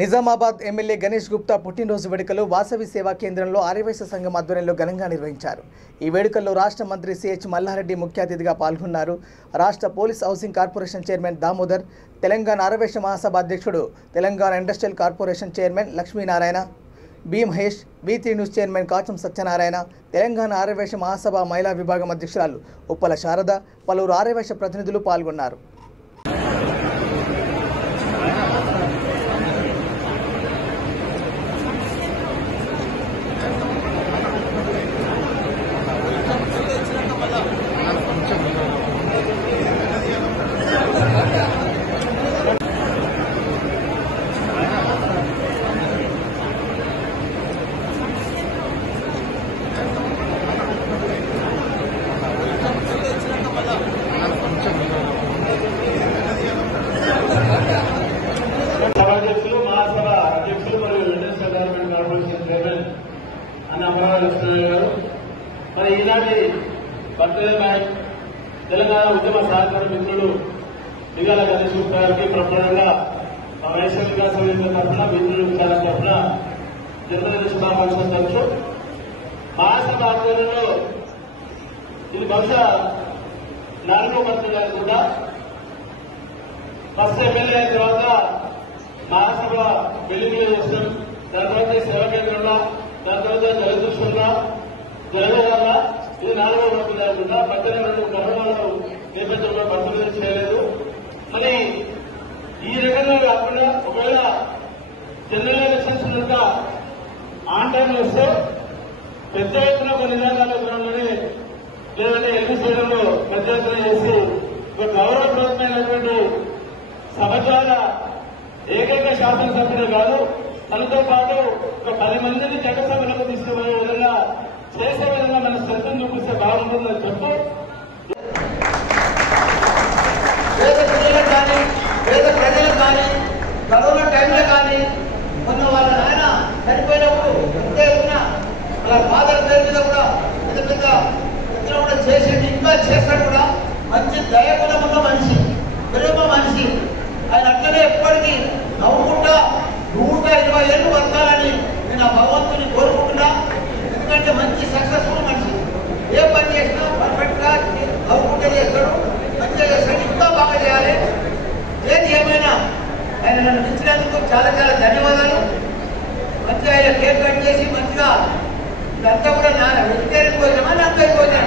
Nizamabad MLA Ganesh Gupta పుట్టినరోజు వేడుకలు వాసవి సేవా కేంద్రంలో ఆర్యవైశ్య సంఘం ఆధ్వర్యంలో ఘనంగా నిర్వహించారు. ఈ వేడుకల్లో రాష్ట్ర మంత్రి సిహెచ్ మల్లారెడ్డి ముఖ్య అతిథిగా పాల్గొన్నారు. రాష్ట్ర police housing corporation chairman Damodar, Telangana Aryavaishya Mahasabha అధ్యక్షుడు, Telangana industrial corporation chairman Lakshminarayana, B Mahesh, బి3 న్యూస్ చైర్మన్ కాచం సత్యనారాయణ, తెలంగాణ ఆర్యవైశ్య మహాసభ మహిళా విభాగం అధ్యక్షురాలు ఉప్పల శారద, పలువురు ఆర్యవైశ్య ప్రతినిధులు పాల్గొన్నారు. మరి ఈనాటి బర్త్డే మ్యాచ్ తెలంగాణ ఉద్యమ సహకార మిత్రులు దిగాల గణేష్ గుప్తా గారికి ప్రధానంగా వైశ్య వికాస సమితి తరఫున మిత్రుల విచారణ తరఫున జన్మదిన శుభాకాంక్షలు తెలుసు. మహాసభ ఆధ్వర్యంలో ఇది బహుశా 4వ బర్త్డే గారు కూడా ఫస్ట్ ఎమ్మెల్యే అయిన తర్వాత మహాసభ వెలుగులు చేస్తాం. దాని తర్వాత సేవా కేంద్రంలో, దాని తర్వాత జలదృశ్యంలో, జలగల ఇది 4వ బర్త్డే అనుకుంటా. 18 కరోనాలో నేపథ్యంలో బర్త్డే చేయలేదు. మరి ఈ రకంగా కాకుండా ఒకవేళ జనరల్ ఎలక్షన్స్ కనుక ఆన్ టైం వస్తే పెద్ద ఎత్తున ఒక నినాదాలోనే లేదంటే ఎన్ని చేయడంలో పెద్ద ఎత్తున చేసి ఒక గౌరవప్రదమైనటువంటి సమాచార ఏకైక శాసనసభ్యులు కాదు, తనతో పాటు ఒక 10 మందిని చట్టసభలకు తీసుకుపోయే విధంగా చేసే విధంగా మన శ్రద్ధను చూపిస్తే బాగుంటుందని చెప్తూ పేద పిల్లలకు కానీ, పేద ప్రజలకు కానీ, కరోనా టైంలో కానీ మొన్న వాళ్ళ నాయన చనిపోయినప్పుడు అంతే ఉన్నా వాళ్ళ ఫాదర్ పేరు మీద కూడా పెద్ద పెద్ద ఎత్తున కూడా చేసేది, ఇంకా చేస్తాడు కూడా. మంచి దయగుణం ఉన్న మనిషి, ప్రేమ మనిషి. ఆయన అట్లనే ఎప్పటికీ నవ్వుకుంటా 120 ఏళ్ళు బతకాలని నేను ఆ భగవంతుని కోరుకుంటున్నా. ఎందుకంటే మంచి సక్సెస్ఫుల్ మనిషి, ఏ పని చేసినా పర్ఫెక్ట్ గా నవ్వుకుంటే చేస్తాడు, మంచిగా చేస్తాడు, ఇంకా బాగా చేయాలి. ఏది ఏమైనా ఆయన నన్ను పిలిచినందుకు చాలా చాలా ధన్యవాదాలు. మంచిగా ఆయన కేక్ కట్ చేసి మంచిగా ఇదంతా కూడా నా వెజిటేరియన్ భోజనమా, నా భోజనం